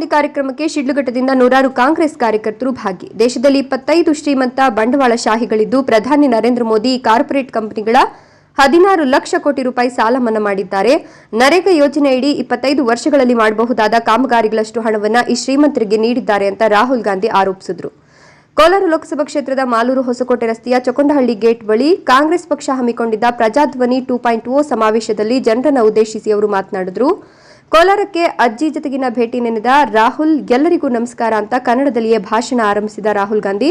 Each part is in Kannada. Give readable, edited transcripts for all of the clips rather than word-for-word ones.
ಗಾಂಧಿ ಕಾರ್ಯಕ್ರಮಕ್ಕೆ ಶಿಡ್ಲಘಟ್ಟದಿಂದ ನೂರಾರು ಕಾಂಗ್ರೆಸ್ ಕಾರ್ಯಕರ್ತರು ಭಾಗಿ. ದೇಶದಲ್ಲಿ 25 ಶ್ರೀಮಂತ ಬಂಡವಾಳಶಾಹಿಗಳಿದ್ದು ಪ್ರಧಾನಿ ನರೇಂದ್ರ ಮೋದಿ ಕಾರ್ಪೊರೇಟ್ ಕಂಪನಿಗಳ 16 ಲಕ್ಷ ಕೋಟಿ ರೂಪಾಯಿ ಸಾಲ ಮನ್ನಾ ಮಾಡಿದ್ದಾರೆ. ನರೇಗಾ ಯೋಜನೆಯಡಿ 25 ವರ್ಷಗಳಲ್ಲಿ ಮಾಡಬಹುದಾದ ಕಾಮಗಾರಿಗಳಷ್ಟು ಹಣವನ್ನು ಈ ಶ್ರೀಮಂತರಿಗೆ ನೀಡಿದ್ದಾರೆ ಅಂತ ರಾಹುಲ್ ಗಾಂಧಿ ಆರೋಪಿಸಿದರು. ಕೋಲಾರ ಲೋಕಸಭಾ ಕ್ಷೇತ್ರದ ಮಾಲೂರು ಹೊಸಕೋಟೆ ರಸ್ತೆಯ ಚೊಕೊಂಡಹಳ್ಳಿ ಗೇಟ್ ಬಳಿ ಕಾಂಗ್ರೆಸ್ ಪಕ್ಷ ಹಮ್ಮಿಕೊಂಡಿದ್ದ ಪ್ರಜಾಧ್ವನಿ 2.0 ಸಮಾವೇಶದಲ್ಲಿ ಜನರನ್ನು ಉದ್ದೇಶಿಸಿ ಅವರು ಮಾತನಾಡಿದರು. ಕೋಲಾರಕ್ಕೆ ಅಜ್ಜಿ ಜೊತೆಗಿನ ಭೇಟಿ ನೆನೆದ ರಾಹುಲ್, ಎಲ್ಲರಿಗೂ ನಮಸ್ಕಾರ ಅಂತ ಕನ್ನಡದಲ್ಲಿಯೇ ಭಾಷಣ ಆರಂಭಿಸಿದ ರಾಹುಲ್ ಗಾಂಧಿ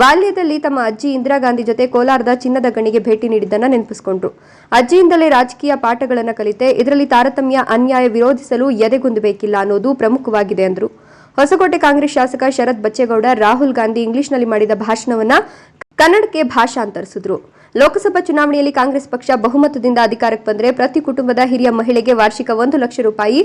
ಬಾಲ್ಯದಲ್ಲಿ ತಮ್ಮ ಅಜ್ಜಿ ಇಂದಿರಾ ಗಾಂಧಿ ಜೊತೆ ಕೋಲಾರದ ಚಿನ್ನದ ಗಣಿಗೆ ಭೇಟಿ ನೀಡಿದ್ದನ್ನು ನೆನಪಿಸಿಕೊಂಡ್ರು. ಅಜ್ಜಿಯಿಂದಲೇ ರಾಜಕೀಯ ಪಾಠಗಳನ್ನು ಕಲಿತೆ, ಇದರಲ್ಲಿ ತಾರತಮ್ಯ, ಅನ್ಯಾಯ ವಿರೋಧಿಸಲು ಎದೆಗುಂದಬೇಕಿಲ್ಲ ಅನ್ನೋದು ಪ್ರಮುಖವಾಗಿದೆ ಎಂದರು. ಹೊಸಕೋಟೆ ಕಾಂಗ್ರೆಸ್ ಶಾಸಕ ಶರತ್ ಬಚ್ಚೇಗೌಡ ರಾಹುಲ್ ಗಾಂಧಿ ಇಂಗ್ಲಿಷ್ನಲ್ಲಿ ಮಾಡಿದ ಭಾಷಣವನ್ನ ಕನ್ನಡಕ್ಕೆ ಭಾಷಾಂತರಿಸಿದ್ರು. ಲೋಕಸಭಾ ಚುನಾವಣೆಯಲ್ಲಿ ಕಾಂಗ್ರೆಸ್ ಪಕ್ಷ ಬಹುಮತದಿಂದ ಅಧಿಕಾರಕ್ಕೆ ಬಂದರೆ ಪ್ರತಿ ಕುಟುಂಬದ ಹಿರಿಯ ಮಹಿಳೆಗೆ ವಾರ್ಷಿಕ 1 ಲಕ್ಷ ರೂಪಾಯಿ,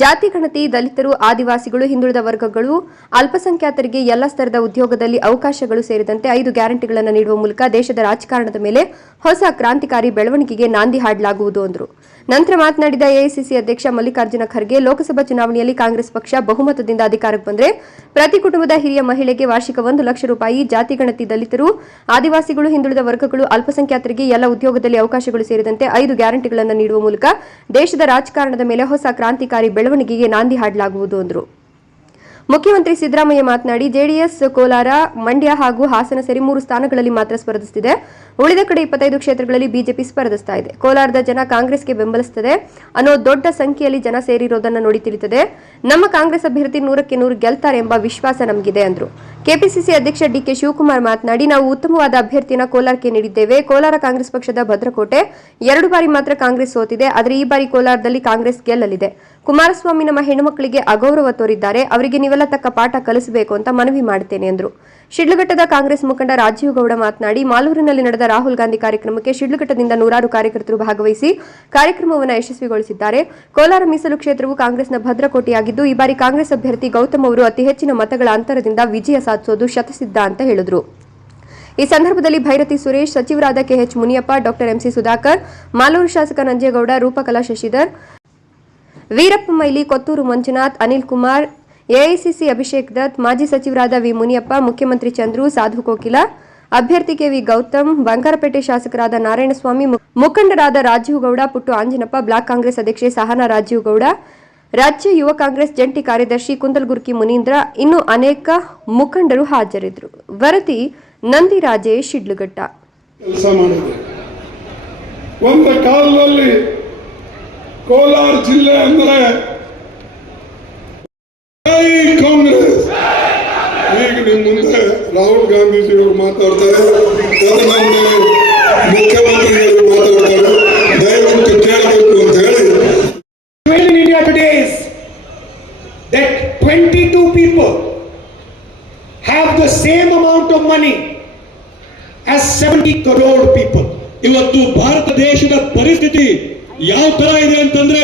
ಜಾತಿ ಗಣತಿ, ದಲಿತರು, ಆದಿವಾಸಿಗಳು, ಹಿಂದುಳಿದ ವರ್ಗಗಳು, ಅಲ್ಪಸಂಖ್ಯಾತರಿಗೆ ಎಲ್ಲ ಸ್ತರದ ಉದ್ಯೋಗದಲ್ಲಿ ಅವಕಾಶಗಳು ಸೇರಿದಂತೆ 5 ಗ್ಯಾರಂಟಿಗಳನ್ನು ನೀಡುವ ಮೂಲಕ ದೇಶದ ರಾಜಕಾರಣದ ಮೇಲೆ ಹೊಸ ಕ್ರಾಂತಿಕಾರಿ ಬೆಳವಣಿಗೆಗೆ ನಾಂದಿ ಹಾಡಲಾಗುವುದು ಎಂದರು. ನಂತರ ಮಾತನಾಡಿದ ಎಐಸಿಸಿ ಅಧ್ಯಕ್ಷ ಮಲ್ಲಿಕಾರ್ಜುನ ಖರ್ಗೆ, ಲೋಕಸಭಾ ಚುನಾವಣೆಯಲ್ಲಿ ಕಾಂಗ್ರೆಸ್ ಪಕ್ಷ ಬಹುಮತದಿಂದ ಅಧಿಕಾರಕ್ಕೆ ಬಂದರೆ ಪ್ರತಿ ಕುಟುಂಬದ ಹಿರಿಯ ಮಹಿಳೆಗೆ ವಾರ್ಷಿಕ 1 ಲಕ್ಷ ರೂಪಾಯಿ, ಜಾತಿ ಗಣತಿ, ದಲಿತರು, ಆದಿವಾಸಿಗಳು, ಹಿಂದುಳಿದ ವರ್ಗಗಳು, ಅಲ್ಪಸಂಖ್ಯಾತರಿಗೆ ಎಲ್ಲ ಉದ್ಯೋಗದಲ್ಲಿ ಅವಕಾಶಗಳು ಸೇರಿದಂತೆ 5 ಗ್ಯಾರಂಟಿಗಳನ್ನು ನೀಡುವ ಮೂಲಕ ದೇಶದ ರಾಜಕಾರಣದ ಮೇಲೆ ಹೊಸ ಕ್ರಾಂತಿಕಾರಿ ಬೆಳವಣಿಗೆಗೆ ನಾಂದಿ ಹಾಡಲಾಗುವುದು ಎಂದರು. ಮುಖ್ಯಮಂತ್ರಿ ಸಿದ್ದರಾಮಯ್ಯ ಮಾತನಾಡಿ, ಜೆಡಿಎಸ್ ಕೋಲಾರ, ಮಂಡ್ಯ ಹಾಗೂ ಹಾಸನ ಸೇರಿ 3 ಸ್ಥಾನಗಳಲ್ಲಿ ಮಾತ್ರ ಸ್ಪರ್ಧಿಸುತ್ತಿದೆ. ಉಳಿದ ಕಡೆ 25 ಕ್ಷೇತ್ರಗಳಲ್ಲಿ ಬಿಜೆಪಿ ಸ್ಪರ್ಧಿಸ್ತಾ ಇದೆ. ಕೋಲಾರದ ಜನ ಕಾಂಗ್ರೆಸ್ಗೆ ಬೆಂಬಲಿಸುತ್ತದೆ ಅನ್ನೋ ದೊಡ್ಡ ಸಂಖ್ಯೆಯಲ್ಲಿ ಜನ ಸೇರಿರೋದನ್ನು ನೋಡಿ ತಿಳಿಯುತ್ತದೆ. ನಮ್ಮ ಕಾಂಗ್ರೆಸ್ ಅಭ್ಯರ್ಥಿ 100ಕ್ಕೆ 100 ಗೆಲ್ತಾರೆ ಎಂಬ ವಿಶ್ವಾಸ ನಮಗಿದೆ ಎಂದರು. ಕೆಪಿಸಿಸಿ ಅಧ್ಯಕ್ಷ ಡಿಕೆ ಶಿವಕುಮಾರ್ ಮಾತನಾಡಿ, ನಾವು ಉತ್ತಮವಾದ ಅಭ್ಯರ್ಥಿಯನ್ನು ಕೋಲಾರಕ್ಕೆ ನೀಡಿದ್ದೇವೆ. ಕೋಲಾರ ಕಾಂಗ್ರೆಸ್ ಪಕ್ಷದ ಭದ್ರಕೋಟೆ. 2 ಬಾರಿ ಮಾತ್ರ ಕಾಂಗ್ರೆಸ್ ಸೋತಿದೆ, ಆದರೆ ಈ ಬಾರಿ ಕೋಲಾರದಲ್ಲಿ ಕಾಂಗ್ರೆಸ್ ಗೆಲ್ಲಲಿದೆ. ಕುಮಾರಸ್ವಾಮಿ ನಮ್ಮ ಹೆಣ್ಣುಮಕ್ಕಳಿಗೆ ಅಗೌರವ ತೋರಿದ್ದಾರೆ, ಅವರಿಗೆ ನೀವೆಲ್ಲ ತಕ್ಕ ಪಾಠ ಕಲಿಸಬೇಕು ಅಂತ ಮನವಿ ಮಾಡುತ್ತೇನೆ ಎಂದರು. ಶಿಡ್ಲಘಟ್ಟದ ಕಾಂಗ್ರೆಸ್ ಮುಖಂಡ ರಾಜೀವ್ ಗೌಡ ಮಾತನಾಡಿ, ಮಾಲೂರಿನಲ್ಲಿ ನಡೆದ ರಾಹುಲ್ ಗಾಂಧಿ ಕಾರ್ಯಕ್ರಮಕ್ಕೆ ಶಿಡ್ಲಘಟ್ಟದಿಂದ ನೂರಾರು ಕಾರ್ಯಕರ್ತರು ಭಾಗವಹಿಸಿ ಕಾರ್ಯಕ್ರಮವನ್ನು ಯಶಸ್ವಿಗೊಳಿಸಿದ್ದಾರೆ. ಕೋಲಾರ ಮೀಸಲು ಕ್ಷೇತ್ರವು ಕಾಂಗ್ರೆಸ್ನ ಭದ್ರಕೋಟೆಯಾಗಿದ್ದು, ಈ ಬಾರಿ ಕಾಂಗ್ರೆಸ್ ಅಭ್ಯರ್ಥಿ ಗೌತಮ್ ಅವರು ಅತಿ ಹೆಚ್ಚಿನ ಮತಗಳ ಅಂತರದಿಂದ ವಿಜಯ ಸಾಧಿಸೋದು ಶತಸಿದ್ಧ ಅಂತ ಹೇಳಿದರು. ಈ ಸಂದರ್ಭದಲ್ಲಿ ಭೈರತಿ ಸುರೇಶ್, ಸಚಿವರಾದ KH Muniyappa, doctor MC Sudhakar, Malur ಶಾಸಕ ನಂಜೇಗೌಡ, ರೂಪಕಲಾ ಶಶಿಧರ್, ವೀರಪ್ಪ ಮೈಲಿ, ಕೊತ್ತೂರು ಮಂಜುನಾಥ್, ಅನಿಲ್ ಕುಮಾರ್, ಎಐಸಿಸಿ ಅಭಿಷೇಕ್ ದತ್, ಮಾಜಿ ಸಚಿವರಾದ ವಿ ಮುನಿಯಪ್ಪ, ಮುಖ್ಯಮಂತ್ರಿ ಚಂದ್ರು, ಸಾಧು ಕೋಕಿಲ, ಅಭ್ಯರ್ಥಿ ಕೆವಿ ಗೌತಮ್, ಬಂಗಾರಪೇಟೆ ಶಾಸಕರಾದ ನಾರಾಯಣಸ್ವಾಮಿ, ಮುಖಂಡರಾದ ರಾಜೀವ್ ಗೌಡ, ಪುಟ್ಟು ಆಂಜನಪ್ಪ, ಬ್ಲಾಕ್ ಕಾಂಗ್ರೆಸ್ ಅಧ್ಯಕ್ಷೆ ಸಹನಾ ರಾಜೀವ್ ಗೌಡ, ರಾಜ್ಯ ಯುವ ಕಾಂಗ್ರೆಸ್ ಜಂಟಿ ಕಾರ್ಯದರ್ಶಿ ಕುಂದಲ್ಗುರ್ಕಿ ಮುನೀಂದ್ರ, ಇನ್ನು ಅನೇಕ ಮುಖಂಡರು ಹಾಜರಿದ್ದರು. ವರದಿ ನಂದಿರಾಜೆ, ಶಿಡ್ಲಘಟ್ಟ. ಒಂದು ಕಾಲದಲ್ಲಿ ಕೋಲಾರ ಜಿಲ್ಲೆ ಅಂದರೆ ಕಾಂಗ್ರೆಸ್. ಈಗ ನಿಮ್ಮ ಮುಂದೆ ರಾಹುಲ್ ಗಾಂಧೀಜಿಯವರು ಮಾತಾಡ್ತಾರೆ, ಮುಖ್ಯಮಂತ್ರಿಗಳು ಮಾತಾಡ್ತಾರೆ, ದಯವಿಟ್ಟು ಕೇಳಬೇಕು ಅಂತ ಹೇಳಿ. In India today is that 22 people have the same amount of money as 70 crore people. ಇವತ್ತು ಭಾರತ ದೇಶದ ಪರಿಸ್ಥಿತಿ ಯಾವ ತರ ಇದೆ ಅಂತಂದ್ರೆ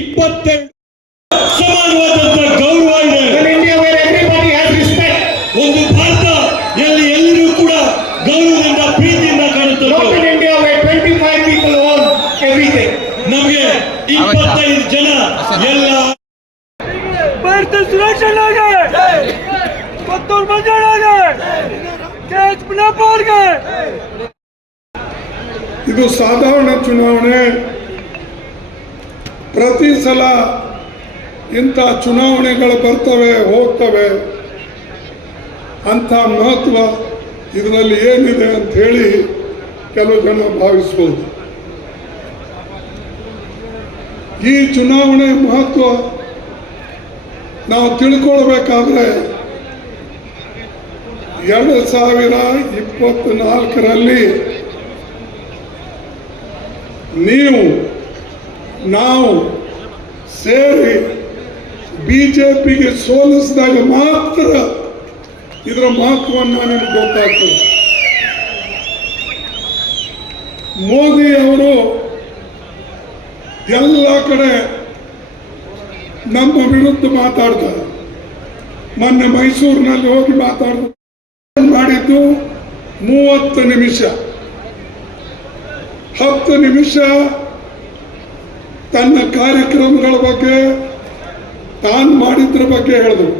22 ಸಮಾನವಾದಂತ ಗೌರವ ಇದೆ. In India where everybody has respect. ಒಂದು ಭಾರತ ಎಲ್ಲಿ ಎಲ್ಲರೂ ಕೂಡ ಗೌರವದಿಂದ ಪ್ರೀತಿಯಿಂದ ಕಾಣುತ್ತದೆ. Not in India where 25 people own everything. ನಮಗೆ 25 ಜನ ಎಲ್ಲ ಭಾರತ ಸುರಕ್ಷಣೆಗೆ ಕೊತ್ತೂರು ಮಂಜುನಾಥ್ಗೆ ಕೆಎಚ್ ಮುನಿಯಪ್ಪಗೆ. ಇದು ಸಾಧಾರಣ ಚುನಾವಣೆ. ಪ್ರತಿ ಸಲ ಇಂಥ ಚುನಾವಣೆಗಳು ಬರ್ತವೆ ಹೋಗ್ತವೆ. ಅಂಥ ಮಹತ್ವ ಇದರಲ್ಲಿ ಏನಿದೆ ಅಂತ ಹೇಳಿ ಕೆಲವು ಜನ ಭಾವಿಸ್ಬೋದು. ಈ ಚುನಾವಣೆ ಮಹತ್ವ ನಾವು ತಿಳ್ಕೊಳ್ಬೇಕಾದ್ರೆ 2024ರಲ್ಲಿ ನಾವು ಸೇರಿ ಬಿಜೆಪಿಗೆ ಸೋಲಿಸಿದಾಗ ಮಾತ್ರ ಇದರ ಮಹತ್ವವನ್ನು ನಿಮಗೆ ಗೊತ್ತಾಗ್ತದೆ. ಮೋದಿ ಅವರು ಎಲ್ಲ ಕಡೆ ನಮ್ಮ ವಿರುದ್ಧ ಮಾತಾಡ್ತಾರೆ. ಮೊನ್ನೆ ಮೈಸೂರಿನಲ್ಲಿ ಹೋಗಿ ಮಾಡಿದ್ದು 30 ನಿಮಿಷ. 10 ನಿಮಿಷ ತನ್ನ ಕಾರ್ಯಕ್ರಮಗಳ ಬಗ್ಗೆ ತಾನು ಮಾಡಿದ್ರ ಬಗ್ಗೆ ಹೇಳಿದ್ರು.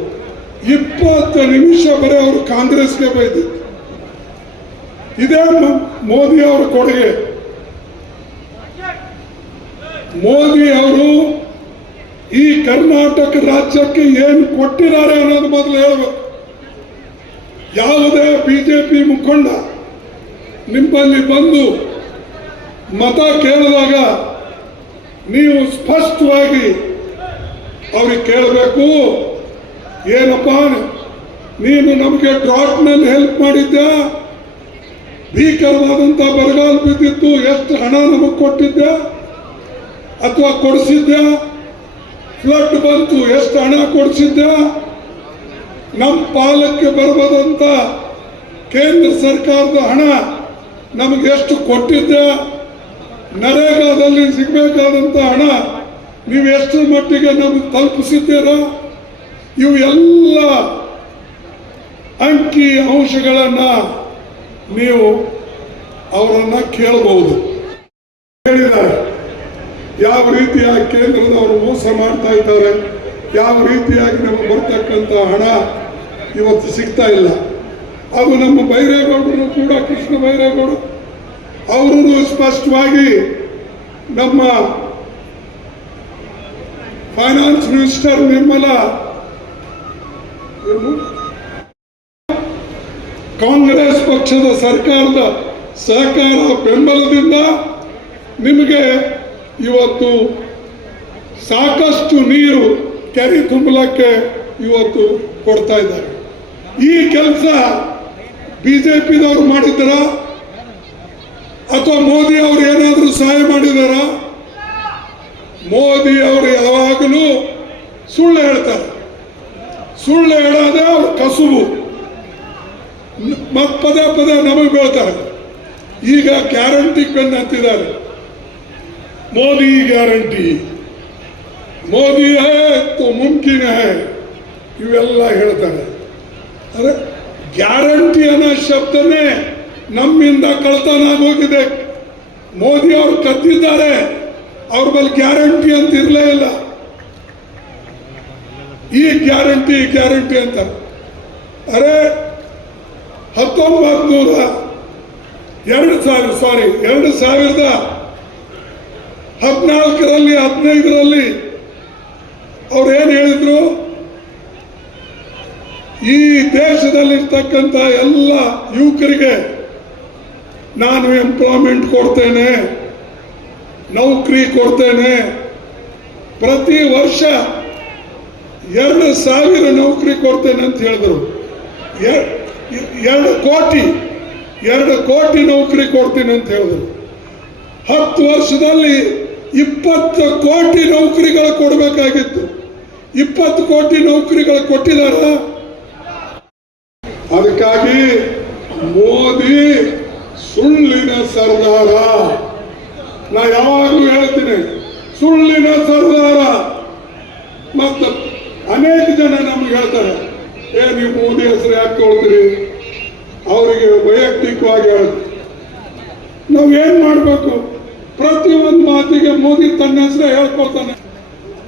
20 ನಿಮಿಷ ಬರೀ ಅವರು ಕಾಂಗ್ರೆಸ್ಗೆ ಬೈದು. ಇದೇ ಮೋದಿ ಅವರ ಕೊಡುಗೆ. ಮೋದಿ ಅವರು ಈ ಕರ್ನಾಟಕ ರಾಜ್ಯಕ್ಕೆ ಏನು ಕೊಟ್ಟಿದ್ದಾರೆ ಅನ್ನೋದು ಮೊದಲು ಹೇಳಬೇಕು. ಯಾವುದೇ ಬಿಜೆಪಿ ಮುಖಂಡ ನಿಮ್ಮಲ್ಲಿ ಬಂದು ಮತ ಕೇಳಿದಾಗ ನೀವು ಸ್ಪಷ್ಟವಾಗಿ ಅವ್ರಿಗೆ ಕೇಳಬೇಕು, ಏನಪ್ಪ ನೀನು ನಮಗೆ ಡ್ರಾಟ್ನಲ್ಲಿ ಹೆಲ್ಪ್ ಮಾಡಿದ್ಯಾ, ಭೀಕರವಾದಂಥ ಬರಗಾಲ ಬಿದ್ದಿತ್ತು, ಎಷ್ಟು ಹಣ ನಮಗೆ ಕೊಟ್ಟಿದ್ದೆ ಅಥವಾ ಕೊಡಿಸಿದ್ದೆ, ಫ್ಲಡ್ ಬಂತು ಎಷ್ಟು ಹಣ ಕೊಡಿಸಿದ್ದೆ, ನಮ್ಮ ಪಾಲಕ್ಕೆ ಬರಬಹುದಂತ ಕೇಂದ್ರ ಸರ್ಕಾರದ ಹಣ ನಮಗೆ ಎಷ್ಟು ಕೊಟ್ಟಿದ್ದೆ, ನರೇಗಾದಲ್ಲಿ ಸಿಗಬೇಕಾದಂಥ ಹಣ ನೀವು ಎಷ್ಟು ಮಟ್ಟಿಗೆ ನಮಗೆ ತಲುಪಿಸಿದ್ದೀರಾ, ಇವು ಎಲ್ಲ ಅಂಕಿ ಅಂಶಗಳನ್ನು ನೀವು ಅವರನ್ನು ಕೇಳಬಹುದು. ಹೇಳಿದ್ದಾರೆ ಯಾವ ರೀತಿಯಾಗಿ ಕೇಂದ್ರದವರು ಮೋಸ ಮಾಡ್ತಾ ಇದ್ದಾರೆ, ಯಾವ ರೀತಿಯಾಗಿ ನಮಗೆ ಬರ್ತಕ್ಕಂಥ ಹಣ ಇವತ್ತು ಸಿಗ್ತಾ ಇಲ್ಲ. ಅದು ನಮ್ಮ ಬೈರೇಗೌಡರು ಕೂಡ, ಕೃಷ್ಣ ಬೈರೇಗೌಡರು ಅವರು ಸ್ಪಷ್ಟವಾಗಿ ನಮ್ಮ ಫೈನಾನ್ಸ್ ಮಿನಿಸ್ಟರ್ ನಿರ್ಮಲಾ ಕಾಂಗ್ರೆಸ್ ಪಕ್ಷದ ಸರ್ಕಾರದ ಸಹಕಾರ ಬೆಂಬಲದಿಂದ ನಿಮಗೆ ಇವತ್ತು ಸಾಕಷ್ಟು ನೀರು ಕೆರೆ ತುಂಬಲಕ್ಕೆ ಇವತ್ತು ಕೊಡ್ತಾ ಇದ್ದಾರೆ. ಈ ಕೆಲಸ ಬಿಜೆಪಿದವರು ಮಾಡಿದ್ದಾರ ಅಥವಾ ಮೋದಿ ಅವರು ಏನಾದರೂ ಸಹಾಯ ಮಾಡಿದಾರ? ಮೋದಿ ಅವರು ಯಾವಾಗಲೂ ಸುಳ್ಳು ಹೇಳ್ತಾರೆ. ಸುಳ್ಳು ಹೇಳೋದೇ ಅವ್ರ ಕಸುಬು. ಮತ್ತೆ ಪದೇ ಪದೇ ನಮಗೆ ಬೀಳ್ತಾರೆ. ಈಗ ಗ್ಯಾರಂಟಿ ಬೆನ್ನು ಹತ್ತಿದ್ದಾರೆ. ಮೋದಿ ಗ್ಯಾರಂಟಿ, ಮೋದಿ ಹೈ ತೋ ಮುಮ್ಕಿನ್ ಹೈ, ಇವೆಲ್ಲ ಹೇಳ್ತಾರೆ. ಅರೆ ಗ್ಯಾರಂಟಿ ಅನ್ನೋ ಶಬ್ದನೇ ನಮ್ಮಿಂದ ಕಳ್ತನ ಆಗೋಗಿದೆ. ಮೋದಿ ಅವರು ಕದ್ದಿದ್ದಾರೆ, ಅವ್ರ ಮೇಲೆ ಗ್ಯಾರಂಟಿ ಅಂತ ಇರಲೇ ಇಲ್ಲ. ಈ ಗ್ಯಾರಂಟಿ ಗ್ಯಾರಂಟಿ ಅಂತ. ಅರೆ 2014ರಲ್ಲಿ 15ರಲ್ಲಿ ಅವ್ರು ಏನು ಹೇಳಿದ್ರು, ಈ ದೇಶದಲ್ಲಿರ್ತಕ್ಕಂಥ ಎಲ್ಲ ಯುವಕರಿಗೆ ನಾನು ಎಂಪ್ಲಾಯ್ಮೆಂಟ್ ಕೊಡ್ತೇನೆ, ನೌಕರಿ ಕೊಡ್ತೇನೆ, ಪ್ರತಿ ವರ್ಷ 2,000 ನೌಕರಿ ಕೊಡ್ತೇನೆ ಅಂತ ಹೇಳಿದ್ರು. 2 ಕೋಟಿ ನೌಕರಿ ಕೊಡ್ತೀನಿ ಅಂತ ಹೇಳಿದ್ರು. 10 ವರ್ಷದಲ್ಲಿ 20 ಕೋಟಿ ನೌಕರಿಗಳು ಕೊಡಬೇಕಾಗಿತ್ತು. 20 ಕೋಟಿ ನೌಕರಿಗಳು ಕೊಟ್ಟಿದಾರ? ಅದಕ್ಕಾಗಿ ಮೋದಿ ಸುಳ್ಳಿನ ಸರ್ದಾರ. ನಾ ಯಾವಾಗಲೂ ಹೇಳ್ತೀನಿ, ಸುಳ್ಳಿನ ಸರ್ದಾರ. ಮತ್ತು ಅನೇಕ ಜನ ನಮ್ಗೆ ಹೇಳ್ತಾರೆ, ನೀವು ಮೋದಿ ಹೆಸರು ಯಾಕೆ ಕೊಡ್ತೀರಿ? ಅವರಿಗೆ ವೈಯಕ್ತಿಕವಾಗಿ ಹೇಳುತ್ತೆ. ನಾವೇನ್ ಮಾಡಬೇಕು? ಪ್ರತಿಯೊಂದು ಮಾತಿಗೆ ಮೋದಿ ತನ್ನ ಹೆಸರೇ ಹೇಳ್ಕೊಳ್ತಾನೆ.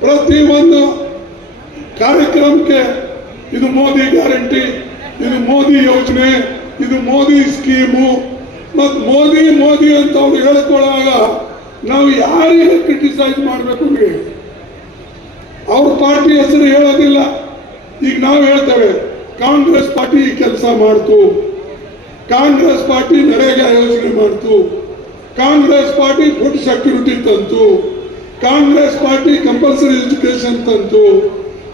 ಪ್ರತಿಯೊಂದು ಕಾರ್ಯಕ್ರಮಕ್ಕೆ ಇದು ಮೋದಿ ಗ್ಯಾರಂಟಿ, ಇದು ಮೋದಿ ಯೋಜನೆ, ಇದು ಮೋದಿ ಸ್ಕೀಮು. ಮತ್ತು ಮೋದಿ ಮೋದಿ ಅಂತ ಅವ್ರು ಹೇಳ್ಕೊಳ್ಳುವಾಗ ನಾವು ಯಾರಿಗೆ ಕ್ರಿಟಿಸೈಸ್ ಮಾಡಬೇಕು? ಅವ್ರ ಪಾರ್ಟಿ ಹೆಸರು ಹೇಳೋದಿಲ್ಲ. ಈಗ ನಾವು ಹೇಳ್ತೇವೆ ಕಾಂಗ್ರೆಸ್ ಪಾರ್ಟಿ ಕೆಲಸ ಮಾಡ್ತು, ಕಾಂಗ್ರೆಸ್ ಪಾರ್ಟಿ ನರೇಗಾ ಯೋಜನೆ ಮಾಡ್ತು, ಕಾಂಗ್ರೆಸ್ ಪಾರ್ಟಿ ಫುಡ್ ಸೆಕ್ಯೂರಿಟಿ ತಂತು, ಕಾಂಗ್ರೆಸ್ ಪಾರ್ಟಿ ಕಂಪಲ್ಸರಿ ಎಜುಕೇಶನ್ ತಂತು,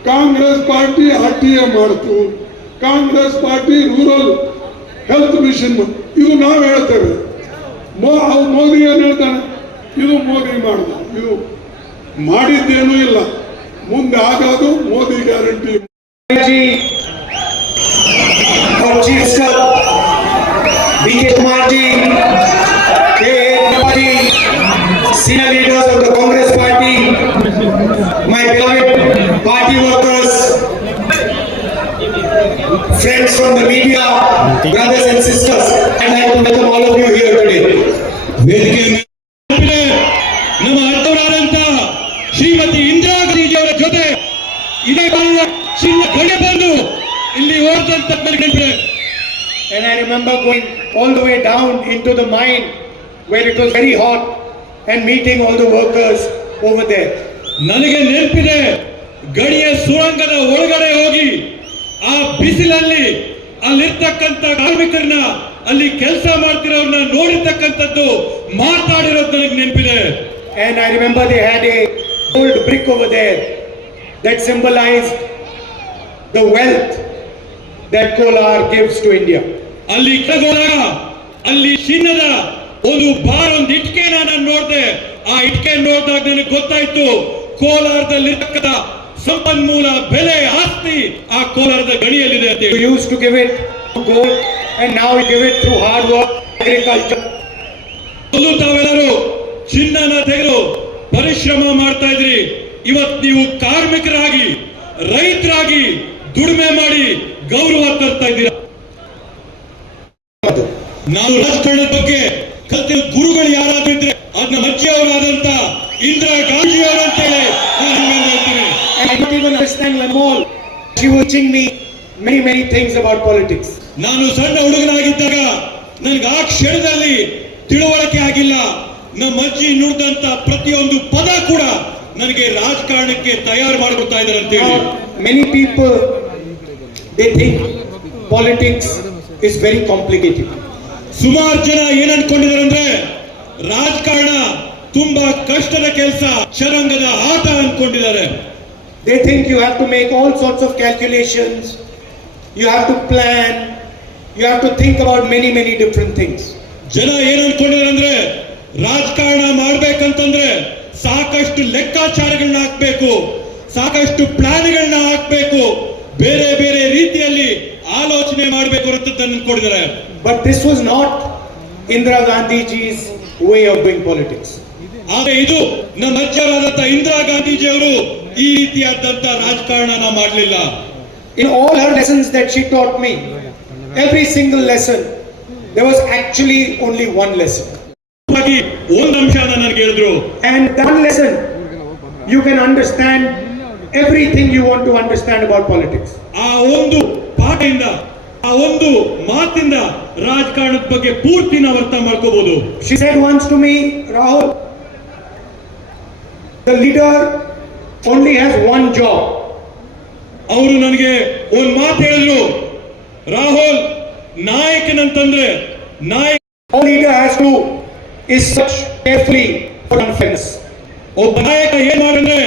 ಕಾಂಗ್ರೆಸ್ ಪಾರ್ಟಿ RTA ಮಾಡ್ತು, Congress party rural health mission. ಇದು ನಾವು ಹೇಳ್ತೇವೆ. ಮೋದಿ ಏನು ಹೇಳ್ತಾನೆ? ಇದು ಮೋದಿ ಮಾಡ್ದ, ಇದು ಮಾಡಿದ್ದೇನೂ ಇಲ್ಲ, ಮುಂದೆ ಆಗೋದು Modi guarantee. B.K. Kumar ji, K.A. senior leaders of the Congress party, my beloved party workers, friends from the media, brothers and sisters, I'd like to welcome all of you here today. ವೇದಿಕೆ ನಮ್ಮ ಅರ್ಥವರಾದಂತ ಶ್ರೀಮತಿ ಇಂದಿರಾ ಗಾಂಧೀಜಿಯವರ ಜೊತೆ ಇದೇ And I remember going all the way down into the mine where it was very hot and meeting all the workers over there. ನನಗೆ ನೆನಪಿದೆ, ಗಣಿಯ ಸುರಂಗದ ಒಳಗಡೆ ಹೋಗಿ ಆ ಬಿಸಿಲಲ್ಲಿ ಅಲ್ಲಿರ್ತಕ್ಕಂಥ ಕಾರ್ಮಿಕರನ್ನ, ಅಲ್ಲಿ ಕೆಲಸ ಮಾಡ್ತಿರೋರ್ನ ನೋಡಿರ್ತಕ್ಕಂಥದ್ದು, ಮಾತಾಡಿರೋದು ನನಗೆ ನೆನಪಿದೆ. And I remember they had a gold brick over there that symbolized the wealth that Kolar gives to India. ಅಲ್ಲಿ ಕೆಳಗೋದಾಗ ಅಲ್ಲಿ ಚಿನ್ನದ ಒಂದು ಒಂದು ಇಟ್ಕೆನ ನಾನು ನೋಡಿದೆ. ಆ ಇಟ್ಕೆ ನೋಡಿದಾಗ ನನಗೆ ಗೊತ್ತಾಯ್ತು ಕೋಲಾರದಲ್ಲಿರ್ತಕ್ಕಂಥ ಸಂಪನ್ಮೂಲ ಬೆಲೆ ಆಸ್ತಿ ಆ ಕೋಲಾರದ ಗಣಿಯಲ್ಲಿದೆ ಅಂತ We ಹೇಳಿ. used to give it to gold and now we give it through hard work, agriculture. ಮೊದಲು ತಾವೆಲ್ಲರೂ ಚಿನ್ನನ ತೆಗೆದು ಪರಿಶ್ರಮ ಮಾಡ್ತಾ ಇದ್ರಿ. ಇವತ್ತು ನೀವು ಕಾರ್ಮಿಕರಾಗಿ, ರೈತರಾಗಿ ದುಡಿಮೆ ಮಾಡಿ ಗೌರವ ತರ್ತಾ ಇದ್ದೀರಾ. ನಾವು ರಾಜಕಾರಣದ ಬಗ್ಗೆ ಕಲಿತಿರೋ ಗುರುಗಳು ಯಾರಾದ್ರೂ ಇದ್ರೆ ಅದನ್ನ ಮಜ್ಜಿಯವರಾದಂತ ಇಂದಿರಾ ಗಾಂಧಿ ಅವರಂತೇಳಿ ನಾನು ಹೇಳ್ತೀನಿ. And I don't even understand Lamol. She was teaching me many things about politics. ನಾನು ಸಣ್ಣ ಹುಡುಗನಾಗಿದ್ದಾಗ ನನಗೆ ಆ ಕ್ಷಣದಲ್ಲಿ ತಿಳುವಳಿಕೆ ಆಗಿಲ್ಲ. ನಮ್ಮ ಅಜ್ಜಿ ನುಡಿದಂತ ಪ್ರತಿಯೊಂದು ಪದ ಕೂಡ ನನಗೆ ರಾಜಕಾರಣಕ್ಕೆ ತಯಾರು ಮಾಡಿಕೊಡ್ತಾ ಇದ್ದಾರೆ ಅಂತ ಹೇಳಿ. Many people, they think politics is very complicated. ಸುಮಾರು ಜನ ಏನ್ ಅನ್ಕೊಂಡಿದ್ದಾರೆ ಅಂದ್ರೆ ರಾಜಕಾರಣ ತುಂಬಾ ಕಷ್ಟದ ಕೆಲಸ, ಚರಂಗದ ಆಟ ಅನ್ಕೊಂಡಿದ್ದಾರೆ. They think you have to make all sorts of calculations, you have to plan, you have to think about many different things. ಜನ ಏನ್ ಅನ್ಕೊಂಡಿದ್ದಾರೆ ಅಂದ್ರೆ ರಾಜಕಾರಣ ಮಾಡ್ಬೇಕಂತಂದ್ರೆ ಸಾಕಷ್ಟು ಲೆಕ್ಕಾಚಾರಗಳನ್ನ ಹಾಕ್ಬೇಕು, ಸಾಕಷ್ಟು ಪ್ಲಾನ್ಗಳನ್ನ ಹಾಕ್ಬೇಕು, ಬೇರೆ ಬೇರೆ ರೀತಿಯಲ್ಲಿ ಆಲೋಚನೆ ಮಾಡಬೇಕು ಅಂತ ಅನ್ಕೊಂಡಿದ್ದಾರೆ. But this was not Indira Gandhiji's way of doing politics. ಆದ್ರೆ ಇದು ನಮ್ಮ ಅಜ್ಜರಾದಂತ ಇಂದಿರಾ ಗಾಂಧೀಜಿಯವರು ಈ ರೀತಿಯಾದಂತ ರಾಜಕಾರಣನ ಮಾಡಲಿಲ್ಲ. In all her lessons that she taught me, every single lesson, there was actually only one lesson. ಒಂದು ಅಂಶನ ನನಗೆ ಹೇಳಿದ್ರು, And that lesson, you can understand everything you want to understand about politics. ಆ ಒಂದು ಪಾಠದಿಂದ, ಆ ಒಂದು ಮಾತಿಂದ ರಾಜಕಾರಣದ ಬಗ್ಗೆ ಪೂರ್ತಿ ನಾವು ಅರ್ಥ ಮಾಡ್ಕೋಬಹುದು. She said once to me, Rahul, the leader only has one job. ಅವರು ನನಗೆ ಒಂದು ಮಾತು ಹೇಳಿದ್ರು, Rahul, ನಾಯಕನಂತಂದ್ರೆ All leader has to is search carefully for unfairness. ಒಬ್ಬ ನಾಯಕ ಏನ್ ಮಾಡಂದ್ರೆ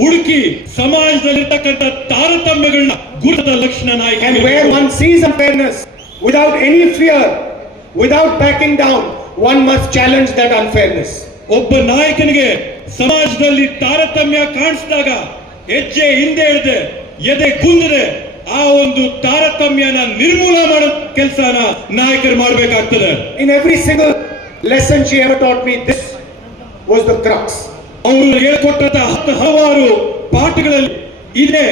ಹುಡುಕಿ ಸಮಾಜದಲ್ಲಿರ್ತಕ್ಕಂಥ ತಾರತಮ್ಯಗಳನ್ನ ಗುರುತದ ಲಕ್ಷಣ ನಾಯಕ. And where one sees unfairness, without any fear, without backing down, one must challenge that unfairness. ಒಬ್ಬ ನಾಯಕನಿಗೆ ಸಮಾಜದಲ್ಲಿ ತಾರತಮ್ಯ ಕಾಣಿಸಿದಾಗ ಹೆಜ್ಜೆ ಹಿಂದೆ ಇಡದೆ, ಎದೆ ಕುಂದದೆ ಆ ಒಂದು ತಾರತಮ್ಯನ ನಿರ್ಮೂಲ ಮಾಡೋ ಕೆಲಸನ ನಾಯಕರು ಮಾಡಬೇಕಾಗ್ತದೆ. In every single lesson she ever taught me, this was the crux. ಅವರು ಹೇಳ್ಕೊಟ್ಟಂತ ಹಲವಾರು ಪಾಠಗಳಲ್ಲಿ ಇದೇ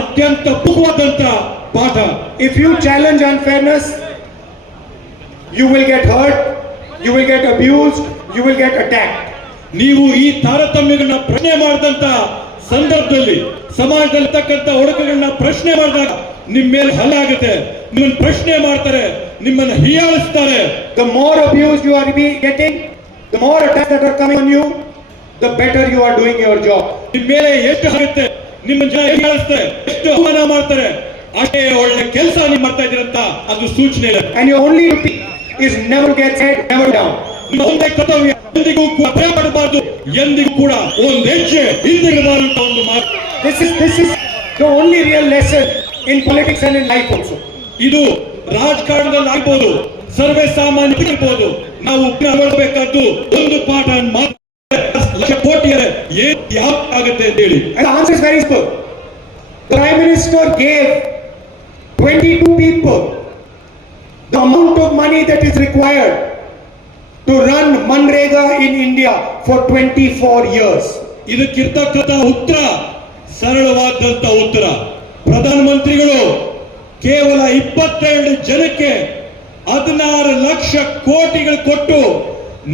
ಅತ್ಯಂತ ಮುಖ್ಯವಾದಂತ ಪಾಠ. If you challenge unfairness, you will get hurt, you will get abused, you will get attacked. ನೀವು ಈ ತಾರತಮ್ಯಗಳನ್ನ ಪ್ರಶ್ನೆ ಮಾಡಿದಂತ ಸಂದರ್ಭದಲ್ಲಿ, ಸಮಾಜದಲ್ಲಿರ್ತಕ್ಕಂಥ ಒಡಕುಗಳನ್ನ ಪ್ರಶ್ನೆ ಮಾಡಿದಾಗ ನಿಮ್ಮ ಮೇಲೆ ಹಲ್ಲೆ ಆಗುತ್ತೆ, ನಿಮ್ಮನ್ನು ಪ್ರಶ್ನೆ ಮಾಡ್ತಾರೆ, ನಿಮ್ಮನ್ನು ಹೀಯಾಳಿಸ್ತಾರೆ. The more abuse you are getting, the more attacks that are coming on you, the better you are doing your job. ನಿಮ್ಮ ಮೇಲೆ ಎಷ್ಟು ಆಗುತ್ತೆ, ನಿಮ್ಮ ಜನ ಹೀಯಾಳಿಸ್ತಾರೆ, ಎಷ್ಟು ಅವಮಾನ ಮಾಡ್ತಾರೆ, ಅಷ್ಟೇ ಒಳ್ಳೆ ಕೆಲಸ ನೀವು ಮಾಡ್ತಾ ಇದ್ದೀರಂತ ಅದು ಸೂಚನೆ ಇಲ್ಲ. And your only duty is never get head, never down. ನಿಮ್ಮ ಒಂದೇ ಕರ್ತವ್ಯ ಎಂದಿಗೂ ಕೂಡ ಭಯ ಪಡಬಾರದು, ಎಂದಿಗೂ ಕೂಡ ಒಂದು ಹೆಜ್ಜೆ ಹಿಂದಿರಬಾರದು ಅಂತ ಒಂದು ಮಾತು. This is the only real lesson in politics and in life also. ಇದು ರಾಜಕಾರಣದಲ್ಲಿ ಆಗ್ಬೋದು, ಸರ್ವೇ ಸಾಮಾನ್ಯ ಇರ್ಬೋದು. ನಾವು ಅಳವಡಿಸಬೇಕಾದ್ದು ಒಂದು ಪಾಠ ಲಕ್ಷ ಕೋಟಿಯರೆ ಏನ್ ಯಾವ ಆಗುತ್ತೆ ಅಂತ ಹೇಳಿ. And the answer is very simple. The Prime Minister gave 22 people the amount of money that is required to run Manrega in India for 24 years. ಇದಕ್ಕಿರ್ತಕ್ಕಂಥ ಉತ್ತರ ಸರಳವಾದಂತ ಉತ್ತರ. ಪ್ರಧಾನಮಂತ್ರಿಗಳು ಕೇವಲ 22 ಜನಕ್ಕೆ 16 ಲಕ್ಷ ಕೋಟಿಗಳು ಕೊಟ್ಟು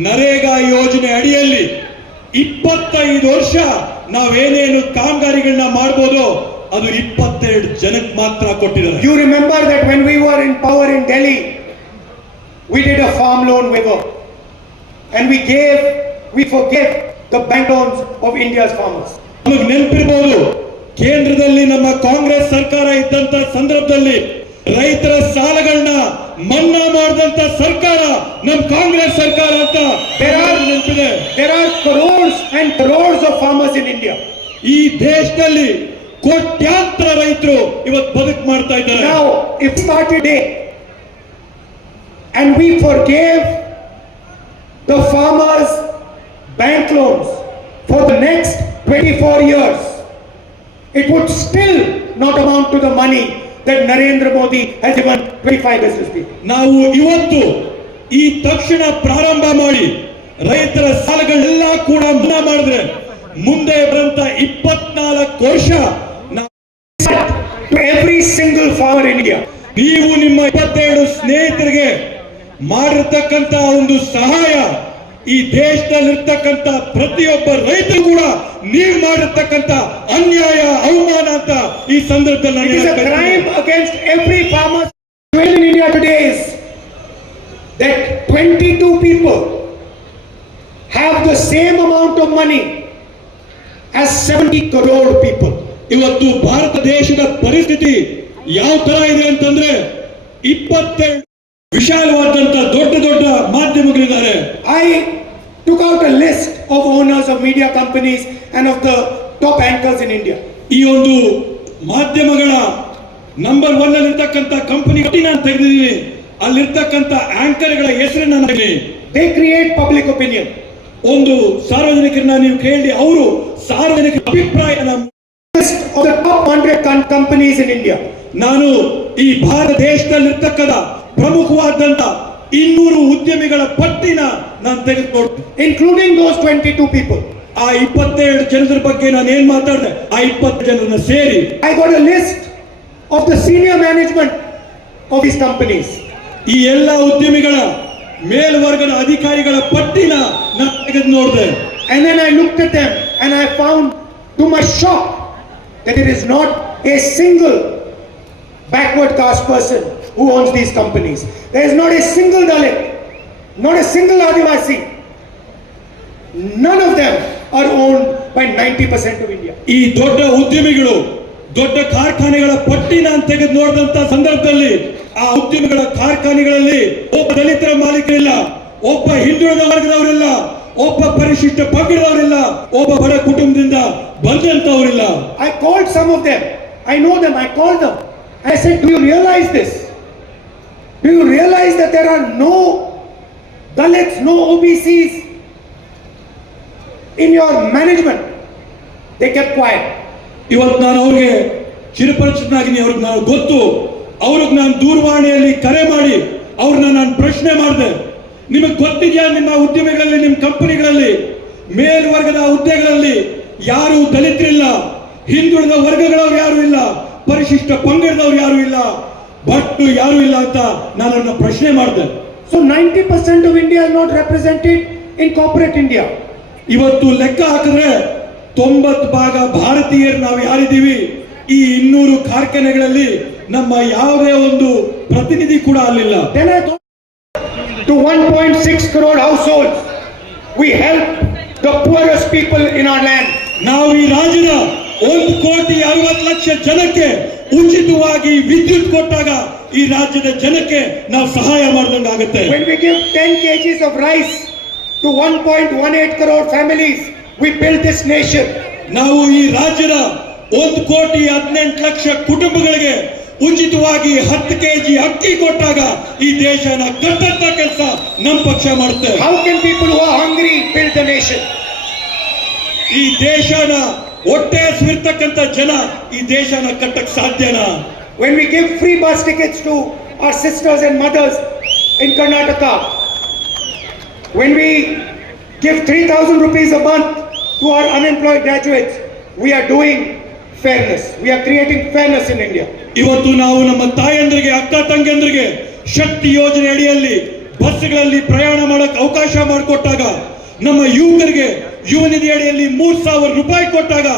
ನರೇಗಾ ಯೋಜನೆ ಅಡಿಯಲ್ಲಿ 25 ವರ್ಷ ನಾವೇನೇನು ಕಾಮಗಾರಿಗಳನ್ನ ಮಾಡಬಹುದು ಅದು 22 ಜನಕ್ಕೆ ಮಾತ್ರ ಕೊಟ್ಟಿದ್ದಾರೆ. You remember that when we were in power in Delhi, we did a farm loan waiver. And we forgave the bank loans of India's farmers. ನಮಗೆ ನೆನಪಿರಬಹುದು, ಕೇಂದ್ರದಲ್ಲಿ ನಮ್ಮ ಕಾಂಗ್ರೆಸ್ ಸರ್ಕಾರ ಇದ್ದಂತ ಸಂದರ್ಭದಲ್ಲಿ ರೈತರ ಸಾಲಗಳನ್ನ ಮನ್ನಾ ಮಾಡಿದಂತ ಸರ್ಕಾರ ನಮ್ಮ ಕಾಂಗ್ರೆಸ್ ಸರ್ಕಾರ ಅಂತ ನೆನಪಿದೆ. There are crores and crores of farmers in India. ಈ ದೇಶದಲ್ಲಿ ಕೋಟ್ಯಾಂತರ ರೈತರು ಇವತ್ತು ಬದುಕು ಮಾಡ್ತಾ ಇದ್ದಾರೆ. Now, if started day and we forgave the farmers' bank loans for the next 24 years, it would still not amount to the money that Narendra Modi has given 25 business people. ನಾವು ಇವತ್ತು ಈ ತಕ್ಷಣ ಪ್ರಾರಂಭ ಮಾಡಿ ರೈತರ ಸಾಲಗಳೆಲ್ಲ ಕೂಡ ಮನ್ನಾ ಮಾಡಿದ್ರೆ ಮುಂದೆ ಬರಂತ 24 ವರ್ಷ To every single farmer in India, ನೀವು ನಿಮ್ಮ 27 ಸ್ನೇಹಿತರಿಗೆ ಮಾಡಿರ್ತಕ್ಕಂತ ಒಂದು ಸಹಾಯ ಈ ದೇಶದಲ್ಲಿರ್ತಕ್ಕಂತ ಪ್ರತಿಯೊಬ್ಬ ರೈತರು ಕೂಡ ನೀವು ಮಾಡಿರ್ತಕ್ಕಂತ ಅನ್ಯಾಯ ಅವಮಾನ ಅಂತ ಈ ಸಂದರ್ಭದಲ್ಲಿ it is a crime against every farmer. The in India today is that 22 people have the same amount of money as 70 crore people. ಇವತ್ತು ಭಾರತ ದೇಶದ ಪರಿಸ್ಥಿತಿ ಯಾವ ತರ ಇದೆ ಅಂತಂದ್ರೆ 27 ವಿಶಾಲವಾದಂತ ದೊಡ್ಡ ದೊಡ್ಡ ಮಾಧ್ಯಮಗಳಿದ್ದಾರೆ. I took out a list of owners of media companies and of the top anchors in India. ಈ ಒಂದು ಮಾಧ್ಯಮಗಳ ನಂಬರ್ 1 ಅಲ್ಲಿರ್ತಕ್ಕಂಥ ಕಂಪನಿ ನಾನು ತೆಗೆದಿದ್ದೀನಿ. ಅಲ್ಲಿರ್ತಕ್ಕಂಥ ಆಂಕರ್ಗಳ ಹೆಸರನ್ನ ನಾನು They create public opinion. ಒಂದು ಸಾರ್ವಜನಿಕರನ್ನ ನೀವು ಕೇಳಿ ಅವರು ಸಾರ್ವಜನಿಕ ಅಭಿಪ್ರಾಯನ List of the top 100 companies in India. ನಾನು ಈ ಭಾರತ ದೇಶದಲ್ಲಿರ್ತಕ್ಕಂಥ ಪ್ರಮುಖವಾದಂತ 200 ಉದ್ಯಮಿಗಳ ಪಟ್ಟಿನ ನಾನು ತೆಗೆದುಕೊಡ್ತೀನಿ, including those 22 people. ಆ 27 ಜನರ ಬಗ್ಗೆ ನಾನು ಏನ್ ಮಾತಾಡಿದೆ ಆ 20 ಜನರನ್ನ ಸೇರಿ I got a list of the senior management of these companies. ಈ ಎಲ್ಲ ಉದ್ಯಮಿಗಳ ಮೇಲ್ವರ್ಗದ ಅಧಿಕಾರಿಗಳ ಪಟ್ಟಿನ ನಾನು ತೆಗೆದು ನೋಡಿದೆ. And then I looked at them and I found to my shock that it is not a single backward caste person who owns these companies. There is not a single Dalit, not a single Adivasi. None of them are owned by 90% of India. ಈ ದೊಡ್ಡ ಉದ್ಯಮಿಗಳು ದೊಡ್ಡ ಕಾರ್ಖಾನೆಗಳ ಪಟ್ಟಿ ನಾನು ತೆಗೆದು ನೋಡಿದಂತ ಸಂದರ್ಭದಲ್ಲಿ ಆ ಉದ್ಯಮಿಗಳ ಕಾರ್ಖಾನೆಗಳಲ್ಲಿ ಒಬ್ಬ ದಲಿತರ ಮಾಲೀಕರಿಲ್ಲ, ಒಬ್ಬ ಹಿಂದುಳಿದ ವರ್ಗದವರಿಲ್ಲ, ಒಬ್ಬ ಪರಿಶಿಷ್ಟ ಪಂಗಡದವರಿಲ್ಲ, ಒಬ್ಬ ಬಡ ಕುಟುಂಬದಿಂದ ಬಂದಂತವರಿಲ್ಲ. I called some of them. I know them. I called them. I said, do you realize this? Do you realize that there are no Dalits, no OBCs in your management? They kept quiet. ಇವತ್ತು ನಾನು ಅವ್ರಿಗೆ ಚಿರಪರಿಚಿತನಾಗಿನಿ, ಅವ್ರಿಗೆ ನಾನು ಗೊತ್ತು. ಅವ್ರಿಗೆ ನಾನು ದೂರವಾಣಿಯಲ್ಲಿ ಕರೆ ಮಾಡಿ ಅವ್ರನ್ನ ನಾನು ಪ್ರಶ್ನೆ ಮಾಡಿದೆ, ನಿಮಗೆ ಗೊತ್ತಿದೆಯಾ ನಿಮ್ಮ ಉದ್ಯಮಿಗಳಲ್ಲಿ, ನಿಮ್ಮ ಕಂಪನಿಗಳಲ್ಲಿ ಮೇಲ್ವರ್ಗದ ಹುದ್ದೆಗಳಲ್ಲಿ ಯಾರು ದಲಿತರಿಲ್ಲ, ಹಿಂದುಳಿದ ವರ್ಗಗಳವ್ರು ಯಾರು ಇಲ್ಲ, ಪರಿಶಿಷ್ಟ ಪಂಗಡದವ್ರು ಯಾರು ಇಲ್ಲ, ಬಟ್ ಯಾರು ಇಲ್ಲ ಅಂತ ನಾನು ಅವ್ರನ್ನ ಪ್ರಶ್ನೆ ಮಾಡಿದೆ. So 90% of India is not represented in corporate India. ಇವತ್ತು ಲೆಕ್ಕ ಹಾಕಿದ್ರೆ 90% ಭಾರತೀಯರು ನಾವು ಯಾರಿದ್ದೀವಿ ಈ 200 ಕಾರ್ಖಾನೆಗಳಲ್ಲಿ ನಮ್ಮ ಯಾವುದೇ ಒಂದು ಪ್ರತಿನಿಧಿ ಕೂಡ ಅಲ್ಲಿಲ್ಲ. Then I thought to 1.6 crore households, we help the poorest people in our land. ನಾವು ಈ ರಾಜ್ಯದ 1,60,00,000 ಜನಕ್ಕೆ ಉಚಿತವಾಗಿ ವಿದ್ಯುತ್ ಕೊಟ್ಟಾಗ ಈ ರಾಜ್ಯದ ಜನಕ್ಕೆ ನಾವು ಸಹಾಯ ಮಾಡಿದಂಗಾಗುತ್ತೆ. When we give 10 kgs of rice to 1.18 crore families, we build this nation. ನಾವು ಈ ರಾಜ್ಯದ 1,18,00,000 ಕುಟುಂಬಗಳಿಗೆ ಉಚಿತವಾಗಿ 10 kg ಅಕ್ಕಿ ಕೊಟ್ಟಾಗ ಈ ದೇಶನ ಕಟ್ಟಂತ ಕೆಲಸ ನಮ್ಮ ಪಕ್ಷ ಮಾಡುತ್ತೆ. How can people who are hungry build the nation? ಈ ದೇಶನ ಹೊಟ್ಟೆ ಹಸಿವಿರ್ತಕ್ಕಂಥ ಜನ ಈ ದೇಶನ ಕಟ್ಟಕ್ ಸಾಧ್ಯನಾ? When we give free bus tickets to our sisters and mothers in Karnataka, when we give 3,000 rupees a month to our unemployed graduates, we are doing fairness. We are creating fairness in India. ಇವತ್ತು ನಾವು ನಮ್ಮ ತಾಯಂದ್ರಿಗೆ, ಅಕ್ಕ ತಂಗಿಯಂದ್ರಿಗೆ ಶಕ್ತಿ ಯೋಜನೆ ಅಡಿಯಲ್ಲಿ ಬಸ್ಗಳಲ್ಲಿ ಪ್ರಯಾಣ ಮಾಡಕ್ ಅವಕಾಶ ಮಾಡಿಕೊಟ್ಟಾಗ, ನಮ್ಮ ಯುವಕರಿಗೆ ಯುವ ನಿಧಿ ಅಡಿಯಲ್ಲಿ 3,000 ರೂಪಾಯಿ ಕೊಟ್ಟಾಗ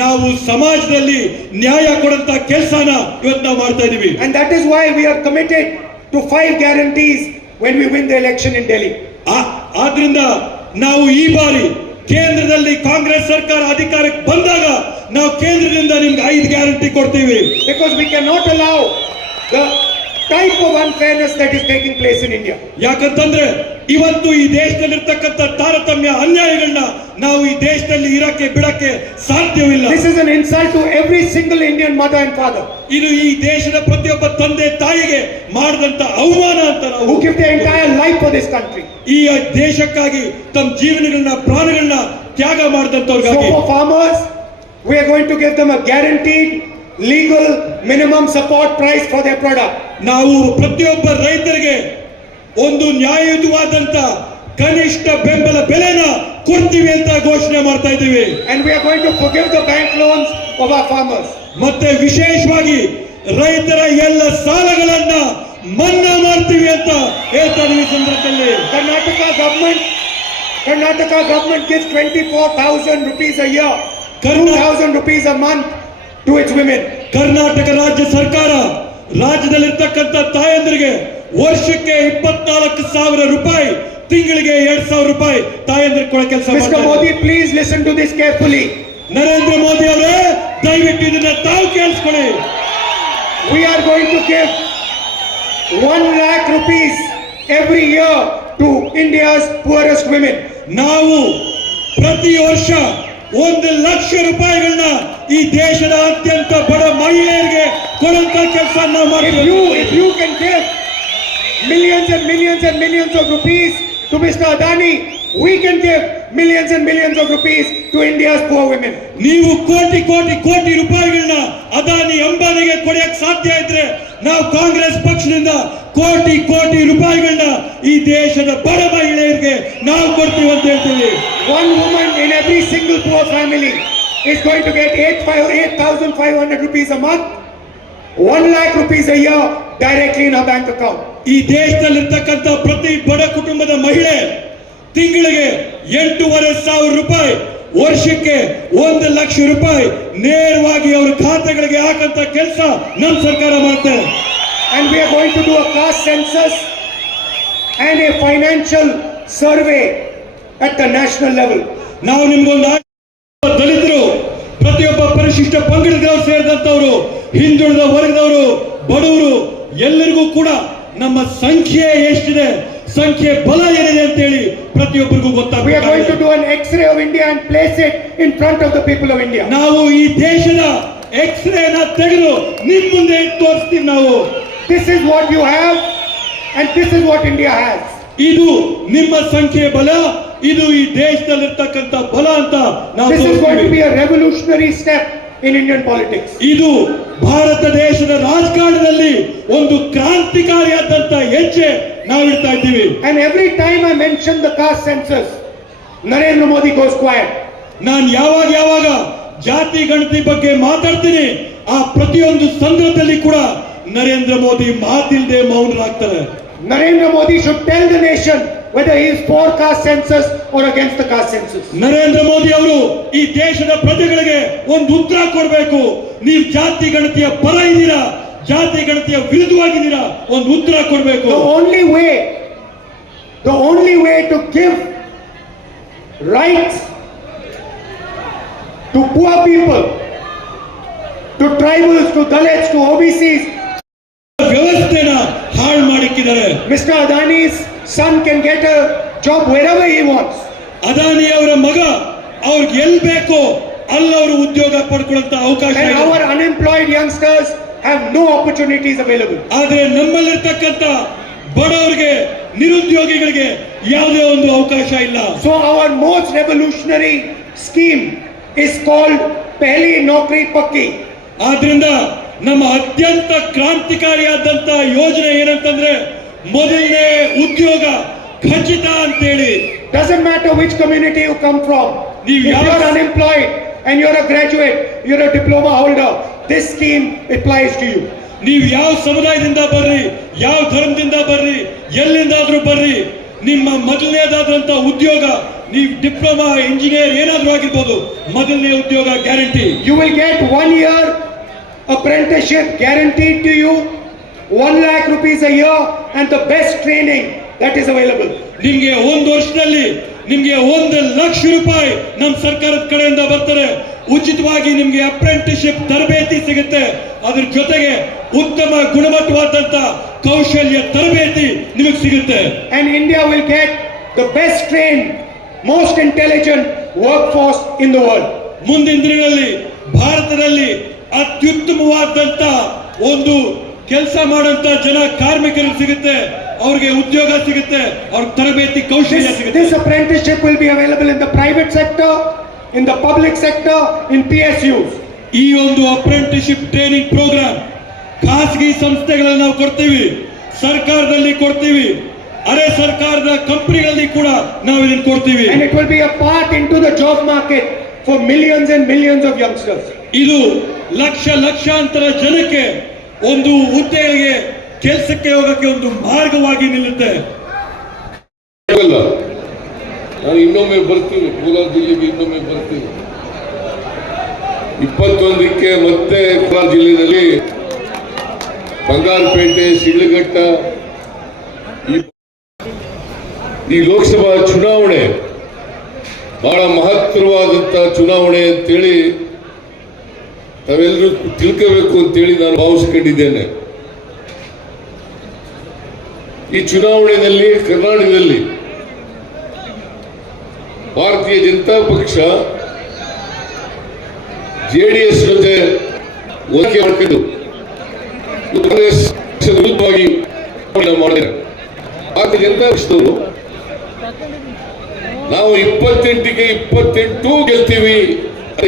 ನಾವು ಸಮಾಜದಲ್ಲಿ ನ್ಯಾಯ ಕೊಡಂತ ಕೆಲಸನ ಇವತ್ತು ನಾವು ಮಾಡ್ತಾ ಇದೀವಿ. And that is why we are committed to 5 guarantees when we win the election in Delhi. ಆದ್ರಿಂದ ನಾವು ಈ ಬಾರಿ ಕೇಂದ್ರದಲ್ಲಿ ಕಾಂಗ್ರೆಸ್ ಸರ್ಕಾರ ಅಧಿಕಾರಕ್ಕೆ ಬಂದಾಗ ನಾವು ಕೇಂದ್ರದಿಂದ ನಿಮ್ಗೆ 5 ಗ್ಯಾರಂಟಿ ಕೊಡ್ತೀವಿ. Because we cannot allow the type of unfairness that is taking place in India. ಯಾಕಂತಂದ್ರೆ ಇವತ್ತು ಈ ದೇಶದಲ್ಲಿರ್ತಕ್ಕಂಥ ತಾರತಮ್ಯ ಅನ್ಯಾಯಗಳನ್ನ ನಾವು ಈ ದೇಶದಲ್ಲಿ ಇರಕ್ಕೆ ಬಿಡಕ್ಕೆ ಸಾಧ್ಯವಿಲ್ಲ. This is an insult to every single Indian mother and father ಇದು ಈ ದೇಶದ ಪ್ರತಿಯೊಬ್ಬ ತಂದೆ ತಾಯಿಗೆ ಮಾಡಿದಂತ ಅವಮಾನ ಅಂತ ನಾವು who give their entire life for this country. ಈ ದೇಶಕ್ಕಾಗಿ ತಮ್ಮ ಜೀವನಗಳನ್ನ ಪ್ರಾಣಗಳನ್ನ ತ್ಯಾಗ So ಮಾಡಿದಂತವ್ರಿಗಾಗಿ for farmers, we are going to give them a guaranteed legal minimum support price for their product. ನಾವು ಪ್ರತಿಯೊಬ್ಬ ರೈತರಿಗೆ ಒಂದು ನ್ಯಾಯಯುತವಾದಂತ ಕನಿಷ್ಠ ಬೆಂಬಲ ಬೆಲೆನ ಕೊಡ್ತೀವಿ ಅಂತ ಘೋಷಣೆ ಮಾಡ್ತಾ ಇದ್ದೀವಿ. And we are going to forgive the bank loans of our farmers. ಮತ್ತೆ ವಿಶೇಷವಾಗಿ ರೈತರ ಎಲ್ಲ ಸಾಲಗಳನ್ನ ಮನ್ನಾ ಮಾಡ್ತೀವಿ ಅಂತ ಹೇಳ್ತಾ ಇದ್ದೀವಿ. ಈ ಸಂದರ್ಭದಲ್ಲಿ Karnataka government gives 24,000 rupees a year, 2,000 rupees a month to its women. Karnataka ರಾಜ್ಯ ಸರ್ಕಾರ ರಾಜ್ಯದಲ್ಲಿರ್ತಕ್ಕಂಥ ತಾಯಂದಿರಿಗೆ ವರ್ಷಕ್ಕೆ 24,000 ರೂಪಾಯಿ, ತಿಂಗಳಿಗೆ 2,000 ರೂಪಾಯಿ ತಾಯಂದಿರಿಗೆ ಕೊಡೋ ಕೆಲಸ Mr. ಮಾಡ್ತಾ Modi, please listen to this carefully. Narendra Modi ಅವರೇ ದಯವಿಟ್ಟು ಇದನ್ನ ತಾವು ಕೇಳಿಸ್ಕೊಳ್ಳಿ. We are going to give 1 lakh rupees every year to India's poorest women. ನಾವು ಪ್ರತಿ ವರ್ಷ 1 ಲಕ್ಷ ರೂಪಾಯಿಗಳನ್ನ ಈ ದೇಶದ ಅತ್ಯಂತ ಬಡ ಮಹಿಳೆಯರಿಗೆ ಕೊಡುವಂತ ಕೆಲಸ ನಾವು ಮಾಡ್ತೀವಿ. If you can give millions and millions and millions of rupees to Mr. Adani, we can give millions and millions of rupees to India's poor women. ನೀವು ಕೋಟಿ ಕೋಟಿ ಕೋಟಿ ರೂಪಾಯಿಗಳನ್ನ ಅದಾನಿ ಅಂಬಾನಿಗೆ ಕೊಡಕ್ಕೆ ಸಾಧ್ಯ ಇದ್ರೆ ನಾವು ಕಾಂಗ್ರೆಸ್ ಪಕ್ಷದಿಂದ ಕೋಟಿ ಕೋಟಿ ರೂಪಾಯಿಗಳನ್ನ ಈ ದೇಶದ ಬಡ ಮಹಿಳೆಯರಿಗೆ ನಾವು ಕೊಡ್ತೀವಿ ಅಂತ ಹೇಳ್ತೀವಿ. One woman in every single poor family is going to get 8,500 rupees a month, 1 lakh rupees a year directly in her bank account. ಈ ದೇಶದಲ್ಲಿರ್ತಕ್ಕಂಥ ಪ್ರತಿ ಬಡ ಕುಟುಂಬದ ಮಹಿಳೆ ತಿಂಗಳಿಗೆ 8,500 ರೂಪಾಯಿ, ವರ್ಷಕ್ಕೆ 1 ಲಕ್ಷ ರೂಪಾಯಿ ನೇರವಾಗಿ ಅವರ ಖಾತೆಗಳಿಗೆ ಹಾಕಂತ ಕೆಲಸ ನಮ್ಮ ಸರ್ಕಾರ ಮಾಡ್ತಾರೆ. And we are going to do a caste census and a financial survey at the national level. ನಾವು ನಿಮ್ಗೊಂದು ದಲಿತರು, ಪ್ರತಿಯೊಬ್ಬ ಪರಿಶಿಷ್ಟ ಪಂಗಡದವರು ಸೇರಿದಂತವರು, ಹಿಂದುಳಿದ ವರ್ಗದವರು, ಬಡವರು ಎಲ್ಲರಿಗೂ ಕೂಡ ನಮ್ಮ ಸಂಖ್ಯೆ ಎಷ್ಟಿದೆ, ಸಂಖ್ಯೆ ಬಲ ಏನಿದೆ ಅಂತ ಹೇಳಿ ಪ್ರತಿಯೊಬ್ಬರಿಗೂ We are going to ಗೊತ್ತಾಗಬೇಕು. do an X-ray of India and place it in front of the people of India. ನಾವು ಈ ದೇಶದ ಎಕ್ಸ್ರೇನ ತೆಗೆದು ನಿಮ್ ಮುಂದೆ ತೋರಿಸ್ತೀವಿ. ನಾವು This is what you have and this is what India has. ಇದು ನಿಮ್ಮ ಸಂಖ್ಯೆ ಬಲ, ಇದು ಈ ದೇಶದಲ್ಲಿರ್ತಕ್ಕಂಥ ಬಲ ಅಂತ ನಾವು This is going to ತೋರಿಸ್ತೀವಿ. be a revolutionary step in Indian politics. ಇದು ಭಾರತ ದೇಶದ ರಾಜಕಾರಣದಲ್ಲಿ ಒಂದು ಕ್ರಾಂತಿಕಾರಿಯಾದಂತ ಹೆಜ್ಜೆ ನಾವು ಇಡ್ತಾ ಇದ್ದೀವಿ. And every time I mention the caste census, Narendra Modi goes quiet. ನಾನು ಯಾವಾಗ ಜಾತಿ ಗಣತಿ ಬಗ್ಗೆ ಮಾತಾಡ್ತೀನಿ, ಆ ಪ್ರತಿಯೊಂದು ಸಂದರ್ಭದಲ್ಲಿ ಕೂಡ Narendra Modi ಮಾತಿಲ್ದೆ ಮೌನರಾಗ್ತಾರೆ. Narendra Modi should tell the nation whether he is for caste census or against the caste census. Narendra Modi ಅವರು ಈ ದೇಶದ ಪ್ರಜೆಗಳಿಗೆ ಒಂದು ಉತ್ತರ ಕೊಡಬೇಕು. ನೀವು ಜಾತಿ ಗಣತಿಯ ಪರ ಇದ್ದೀರಾ, ಜಾತಿ ಗಣತಿಯ ವಿರುದ್ಧವಾಗಿದ್ದೀರಾ, ಒಂದು ಉತ್ತರ ಕೊಡಬೇಕು. The only way to give rights to poor people, to tribals, to Dalits, to OBCs. ವ್ಯವಸ್ಥೆನ ಹಾಳು ಮಾಡಿಕ್ಕಿದ್ದಾರೆ. Mr. Adani's son can get a job wherever he wants. Adani ಅವರ ಮಗ ಅವ್ರಿಗೆ ಎಲ್ಲಿ ಬೇಕೋ ಅಲ್ಲಿ ಅವರು ಉದ್ಯೋಗ ಪಡ್ಕೊಳ್ಳುವಂತ ಅವಕಾಶ And ಇದೆ. our unemployed youngsters have no opportunities available. ಆದ್ರೆ ನಮ್ಮಲ್ಲಿರ್ತಕ್ಕಂಥ ಬಡವರಿಗೆ, ನಿರುದ್ಯೋಗಿಗಳಿಗೆ ಯಾವುದೇ ಒಂದು ಅವಕಾಶ ಇಲ್ಲ. So our most revolutionary scheme is called Pehli Naukri Pakki. ಆದ್ರಿಂದ ನಮ್ಮ ಅತ್ಯಂತ ಕ್ರಾಂತಿಕಾರಿಯಾದಂತ ಯೋಜನೆ ಏನಂತಂದ್ರೆ ಮೊದಲನೇ ಉದ್ಯೋಗ ಖಚಿತ ಅಂತೇಳಿ. Doesn't matter which community you come from. If you are unemployed and you're a graduate, you're a diploma holder, this scheme applies to you. ನೀವು ಯಾವ ಸಮುದಾಯದಿಂದ ಬರ್ರಿ, ಯಾವ ಧರ್ಮದಿಂದ ಬರ್ರಿ, ಎಲ್ಲಿಂದಾದ್ರೂ ಬರ್ರಿ, ನಿಮ್ಮ ಮೊದಲನೇದಾದಂತ ಉದ್ಯೋಗ, ನೀವು ಡಿಪ್ಲೊಮಾ, ಇಂಜಿನಿಯರ್ ಏನಾದ್ರೂ ಆಗಿರ್ಬೋದು, ಮೊದಲನೇ ಉದ್ಯೋಗ guarantee. You will get 1 year apprenticeship guaranteed to you, 1 lakh rupees a year, and the best training that is available. ನಿಮ್ಗೆ ಒಂದು ವರ್ಷದಲ್ಲಿ ನಿಮ್ಗೆ 1,00,000 ರೂಪಾಯಿ ನಮ್ಮ ಸರ್ಕಾರದ ಕಡೆಯಿಂದ ಬರ್ತಾರೆ. ಉಚಿತವಾಗಿ ನಿಮ್ಗೆ ಅಪ್ರೆಂಟಿಸ್ಶಿಪ್ ತರಬೇತಿ ಸಿಗುತ್ತೆ. ಅದ್ರ ಜೊತೆಗೆ ಉತ್ತಮ ಗುಣಮಟ್ಟವಾದಂತ ಕೌಶಲ್ಯ ತರಬೇತಿ ನಿಮಗೆ ಸಿಗುತ್ತೆ. And India will get the best trained, most intelligent workforce in the world. ಮುಂದಿನ ದಿನಗಳಲ್ಲಿ ಭಾರತದಲ್ಲಿ ಅತ್ಯುತ್ತಮವಾದಂತ ಒಂದು ಕೆಲಸ ಮಾಡುವಂತ ಜನ ಕಾರ್ಮಿಕರು ಸಿಗುತ್ತೆ, ಅವ್ರಿಗೆ ಉದ್ಯೋಗ ಸಿಗುತ್ತೆ, ಅವ್ರ ತರಬೇತಿ ಕೌಶಲ್ಯ ಸಿಗುತ್ತೆ. This apprenticeship will be available in the private sector, in the public sector, in PSUs. ಈ ಒಂದು ಅಪ್ರೆಂಟಿಸ್ಶಿಪ್ ಟ್ರೈನಿಂಗ್ ಪ್ರೋಗ್ರಾಮ್ ಖಾಸಗಿ ಸಂಸ್ಥೆಗಳಲ್ಲಿ ನಾವು ಕೊಡ್ತೀವಿ, ಸರ್ಕಾರದಲ್ಲಿ ಕೊಡ್ತೀವಿ, ಅರೆ ಸರ್ಕಾರದ ಕಂಪನಿಗಳಲ್ಲಿ ಕೂಡ ನಾವು ಇದನ್ನು ಕೊಡ್ತೀವಿ. And it will be a path into the job market for millions and millions of youngsters. ಇದು ಲಕ್ಷಾಂತರ ಜನಕ್ಕೆ ಒಂದು ಹುದ್ದೆಗೆ ಕೆಲಸಕ್ಕೆ ಹೋಗಕ್ಕೆ ಒಂದು ಮಾರ್ಗವಾಗಿ ನಿಲ್ಲುತ್ತೆ. ನಾನು ಇನ್ನೊಮ್ಮೆ ಬರ್ತೀನಿ, ಕೋಲಾರ ಜಿಲ್ಲೆಗೆ ಇನ್ನೊಮ್ಮೆ ಬರ್ತೀನಿ. 21ಕ್ಕೆ ಮತ್ತೆ ಕೋಲಾರ ಜಿಲ್ಲೆಯಲ್ಲಿ ಬಂಗಾರಪೇಟೆ, ಶಿಡ್ಲಘಟ್ಟ ಈ ಲೋಕಸಭಾ ಚುನಾವಣೆ ಬಹಳ ಮಹತ್ತರವಾದಂತ ಚುನಾವಣೆ ಅಂತೇಳಿ ತಾವೆಲ್ಲರೂ ತಿಳ್ಕೋಬೇಕು ಅಂತೇಳಿ ನಾನು ಭಾವಿಸ್ಕೊಂಡಿದ್ದೇನೆ. ಈ ಚುನಾವಣೆಯಲ್ಲಿ ಕರ್ನಾಟಕದಲ್ಲಿ ಭಾರತೀಯ ಜನತಾ ಪಕ್ಷ ಜೆಡಿಎಸ್ ಜೊತೆ ಹೋಲಿಕೆ ಮಾಡಿಕೊಂಡು ಕಾಂಗ್ರೆಸ್ ವಿರುದ್ಧವಾಗಿ ಮಾಡಿದ್ದಾರೆ. ಭಾರತೀಯ ಜನತಾ ಪಕ್ಷದವರು ನಾವು 28ಕ್ಕೆ 28 ಗೆಲ್ತೀವಿ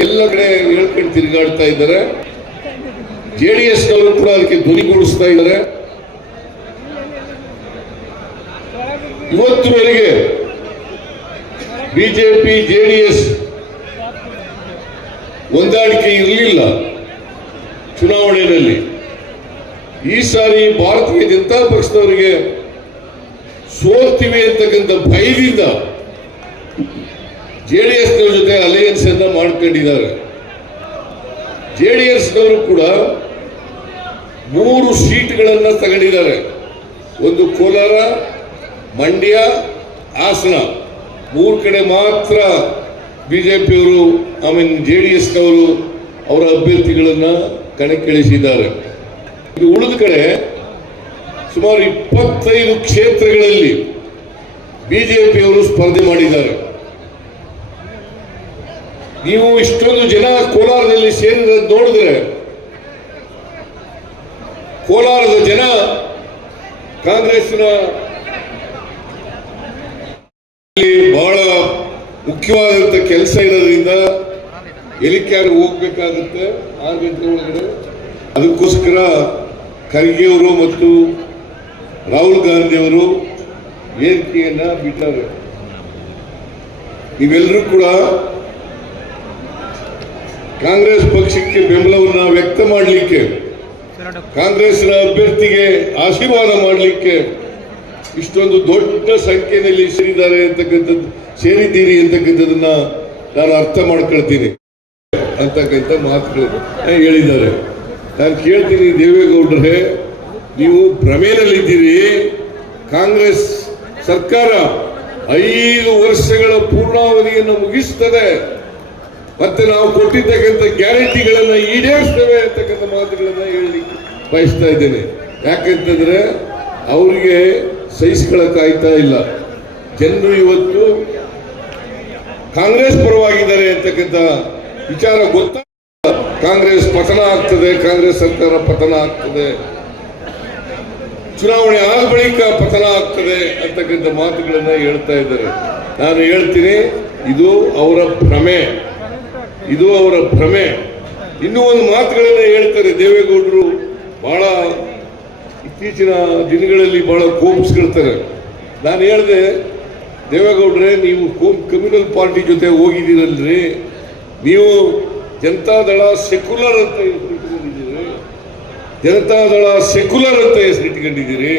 ಎಲ್ಲ ಕಡೆ ಹೇಳ್ಕೊಂಡು ತಿರುಗಾಡ್ತಾ ಇದ್ದಾರೆ. ಜೆಡಿಎಸ್ನವರು ಕೂಡ ಅದಕ್ಕೆ ಧ್ವನಿಗೂಡಿಸ್ತಾ ಇದ್ದಾರೆ. ಇವತ್ತುವರೆಗೆ ಬಿಜೆಪಿ ಜೆಡಿಎಸ್ ಹೊಂದಾಣಿಕೆ ಇರಲಿಲ್ಲ ಚುನಾವಣೆಯಲ್ಲಿ. ಈ ಸಾರಿ ಭಾರತೀಯ ಜನತಾ ಪಕ್ಷದವರಿಗೆ ಸೋಲ್ತೀವಿ ಅಂತಕ್ಕಂಥ ಭಯದಿಂದ ಜೆಡಿಎಸ್ನವ್ರ ಜೊತೆ ಅಲಯನ್ಸ್ ಅನ್ನ ಮಾಡ್ಕೊಂಡಿದ್ದಾರೆ. ಜೆಡಿಎಸ್ನವರು ಕೂಡ 3 ಸೀಟ್ಗಳನ್ನ ತಗೊಂಡಿದ್ದಾರೆ. ಒಂದು ಕೋಲಾರ, ಮಂಡ್ಯ, ಹಾಸನ, 3 ಕಡೆ ಮಾತ್ರ ಬಿಜೆಪಿಯವರು ಆಮೇಲೆ ಜೆಡಿಎಸ್ನವರು ಅವರ ಅಭ್ಯರ್ಥಿಗಳನ್ನ ಕಣಕ್ಕಿಳಿಸಿದ್ದಾರೆ. ಇದು ಉಳಿದ ಕಡೆ ಸುಮಾರು 25 ಕ್ಷೇತ್ರಗಳಲ್ಲಿ ಬಿಜೆಪಿಯವರು ಸ್ಪರ್ಧೆ ಮಾಡಿದ್ದಾರೆ. ನೀವು ಇಷ್ಟೊಂದು ಜನ ಕೋಲಾರದಲ್ಲಿ ಸೇರಿರೋದು ನೋಡಿದ್ರೆ ಕೋಲಾರದ ಜನ ಕಾಂಗ್ರೆಸ್ನ ಬಹಳ ಮುಖ್ಯವಾದಂತ ಕೆಲಸ ಇರೋದ್ರಿಂದ ಹೆಲಿಕಾಪ್ಟರ್ ಹೋಗ್ಬೇಕಾಗುತ್ತೆ 6 ಗಂಟೆ ಒಳಗಡೆ. ಅದಕ್ಕೋಸ್ಕರ ಖರ್ಗೆ ಅವರು ಮತ್ತು ರಾಹುಲ್ ಗಾಂಧಿ ಅವರು ವೇದಿಕೆಯನ್ನ ಬಿಟ್ಟಾರೆ. ನೀವೆಲ್ಲರೂ ಕೂಡ ಕಾಂಗ್ರೆಸ್ ಪಕ್ಷಕ್ಕೆ ಬೆಂಬಲವನ್ನ ವ್ಯಕ್ತ ಮಾಡಲಿಕ್ಕೆ, ಕಾಂಗ್ರೆಸ್ನ ಅಭ್ಯರ್ಥಿಗೆ ಆಶೀರ್ವಾದ ಮಾಡಲಿಕ್ಕೆ ಇಷ್ಟೊಂದು ದೊಡ್ಡ ಸಂಖ್ಯೆಯಲ್ಲಿ ಸೇರಿದ್ದೀರಿ ಅಂತಕ್ಕಂಥದನ್ನ ನಾನು ಅರ್ಥ ಮಾಡ್ಕೊಳ್ತೀನಿ ಅಂತಕ್ಕಂಥ ಮಾತುಗಳು ಹೇಳಿದ್ದಾರೆ. ನಾನು ಕೇಳ್ತೀನಿ, ದೇವೇಗೌಡರೇ, ನೀವು ಭ್ರಮೆಯಲ್ಲಿದ್ದೀರಿ. ಕಾಂಗ್ರೆಸ್ ಸರ್ಕಾರ 5 ವರ್ಷಗಳ ಪೂರ್ಣಾವಧಿಯನ್ನು ಮುಗಿಸ್ತದೆ, ಮತ್ತೆ ನಾವು ಕೊಟ್ಟಿರ್ತಕ್ಕಂಥ ಗ್ಯಾರಂಟಿಗಳನ್ನ ಈಡೇರಿಸ್ತೇವೆ ಅಂತಕ್ಕಂಥ ಮಾತುಗಳನ್ನ ಹೇಳಲಿಕ್ಕೆ ಬಯಸ್ತಾ ಇದ್ದೇನೆ. ಯಾಕಂತಂದ್ರೆ ಅವರಿಗೆ ಸಹಿಸ್ಕೊಳ್ಳಕ್ಕಾಗ್ತಾ ಇಲ್ಲ. ಜನರು ಇವತ್ತು ಕಾಂಗ್ರೆಸ್ ಪರವಾಗಿದ್ದಾರೆ ಅಂತಕ್ಕಂಥ ವಿಚಾರ ಗೊತ್ತ. ಕಾಂಗ್ರೆಸ್ ಪತನ ಆಗ್ತದೆ, ಕಾಂಗ್ರೆಸ್ ಸರ್ಕಾರ ಪತನ ಆಗ್ತದೆ, ಚುನಾವಣೆ ಆದ ಬಳಿಕ ಪತನ ಆಗ್ತದೆ ಅಂತಕ್ಕಂಥ ಮಾತುಗಳನ್ನ ಹೇಳ್ತಾ ಇದ್ದಾರೆ. ನಾನು ಹೇಳ್ತೀನಿ, ಇದು ಅವರ ಭ್ರಮೆ, ಇದು ಅವರ ಭ್ರಮೆ. ಇನ್ನೂ ಒಂದು ಮಾತುಗಳನ್ನ ಹೇಳ್ತಾರೆ ದೇವೇಗೌಡರು. ಬಹಳ ಇತ್ತೀಚಿನ ದಿನಗಳಲ್ಲಿ ಬಹಳ ಕೋಪಿಸ್ಕೊಳ್ತಾರೆ. ನಾನು ಹೇಳಿದೆ, ದೇವೇಗೌಡ್ರೆ, ನೀವು ಕಮ್ಯುನಲ್ ಪಾರ್ಟಿ ಜೊತೆ ಹೋಗಿದ್ದೀರಲ್ರಿ, ನೀವು ಜನತಾದಳ ಸೆಕ್ಯುಲರ್ ಅಂತ ಹೆಸರಿಟ್ಕೊಂಡಿದ್ದೀರಿ, ಜನತಾದಳ ಸೆಕ್ಯುಲರ್ ಅಂತ ಹೆಸರಿಟ್ಕೊಂಡಿದ್ದೀರಿ.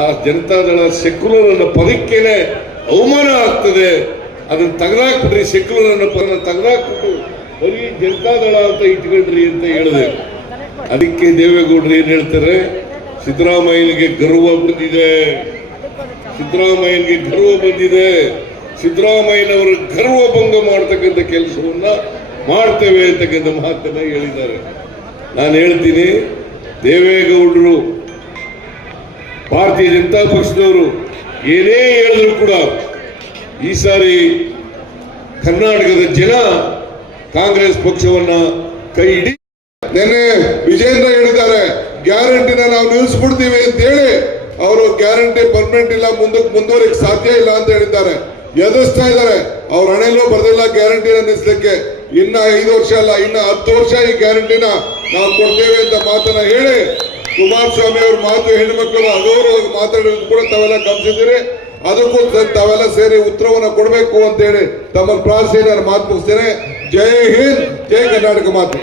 ಆ ಜನತಾದಳ ಸೆಕ್ಯುಲರ್ ಅನ್ನೋ ಪದಕ್ಕೇನೆ ಅವಮಾನ ಆಗ್ತದೆ. ಅದನ್ನು ತೆಗೆದಾಕ್ಬಿಟ್ರಿ, ಸೆಕ್ಯುಲರ್ ಅನ್ನೋ ಪದನ ತೆಗೆದಾಕ್ಬಿಟ್ಟು ಬರೀ ಜನತಾದಳ ಅಂತ ಇಟ್ಕೊಂಡ್ರಿ ಅಂತ ಹೇಳಿದೆ. ಅದಕ್ಕೆ ದೇವೇಗೌಡರು ಏನ್ ಹೇಳ್ತಾರೆ, ಸಿದ್ದರಾಮಯ್ಯನಿಗೆ ಗರ್ವ ಬಂದಿದೆ, ಸಿದ್ದರಾಮಯ್ಯನಿಗೆ ಗರ್ವ ಬಂದಿದೆ. ಸಿದ್ದರಾಮಯ್ಯನವರ ಗರ್ವ ಭಂಗ ಮಾಡತಕ್ಕಂಥ ಕೆಲಸವನ್ನ ಮಾಡ್ತೇವೆ ಅಂತಕ್ಕಂಥ ಮಾತನ್ನ ಹೇಳಿದ್ದಾರೆ. ನಾನು ಹೇಳ್ತೀನಿ, ದೇವೇಗೌಡರು ಭಾರತೀಯ ಜನತಾ ಪಕ್ಷದವರು ಏನೇ ಹೇಳಿದ್ರು ಕೂಡ ಈ ಸಾರಿ ಕರ್ನಾಟಕದ ಜನ ಕಾಂಗ್ರೆಸ್ ಪಕ್ಷವನ್ನ ಕೈ ಹಿಡಿ. ನಿನ್ನೆ ವಿಜೇಂದ್ರ ಹೇಳಿದ್ದಾರೆ, ಗ್ಯಾರಂಟಿನ ನಾವು ನಿಲ್ಲಿಸ್ಬಿಡ್ತೀವಿ ಅಂತ ಹೇಳಿ ಅವರು ಗ್ಯಾರಂಟಿ ಪರ್ಮನೆಂಟ್ ಇಲ್ಲ, ಮುಂದಕ್ಕೆ ಮುಂದುವರಿಕೆ ಸಾಧ್ಯ ಇಲ್ಲ ಅಂತ ಹೇಳಿದ್ದಾರೆ. ಎದುರಿಸ್ತಾ ಇದ್ದಾರೆ. ಅವ್ರ ಹಣೆಯಲ್ಲೂ ಬರೆದಿಲ್ಲ ಗ್ಯಾರಂಟಿನ ನಿಲ್ಲಿಸಲಿಕ್ಕೆ. ಇನ್ನ 5 ವರ್ಷ ಅಲ್ಲ, ಇನ್ನ 10 ವರ್ಷ ಈ ಗ್ಯಾರಂಟಿನ ನಾವು ಕೊಡ್ತೇವೆ ಅಂತ ಮಾತನ್ನ ಹೇಳಿ ಕುಮಾರಸ್ವಾಮಿ ಅವ್ರ ಮಾತು ಹೆಣ್ಣುಮಕ್ಕಳು ಅಗೌರವಾಗಿ ಮಾತಾಡೋದು ಕೂಡ ತಾವೆಲ್ಲ ಗಮನಿಸಿದ್ದೀರಿ. ಅದಕ್ಕೂ ತಾವೆಲ್ಲ ಸೇರಿ ಉತ್ತರವನ್ನ ಕೊಡಬೇಕು ಅಂತ ಹೇಳಿ ತಮ್ಮನ್ನು ಪ್ರಾರ್ಥನೆ ನಾನು ಮಾತು ಮುಗಿಸ್ತೇನೆ. ಜೈ ಹಿಂದ್, ಜೈ ಕರ್ನಾಟಕ ಮಾತು.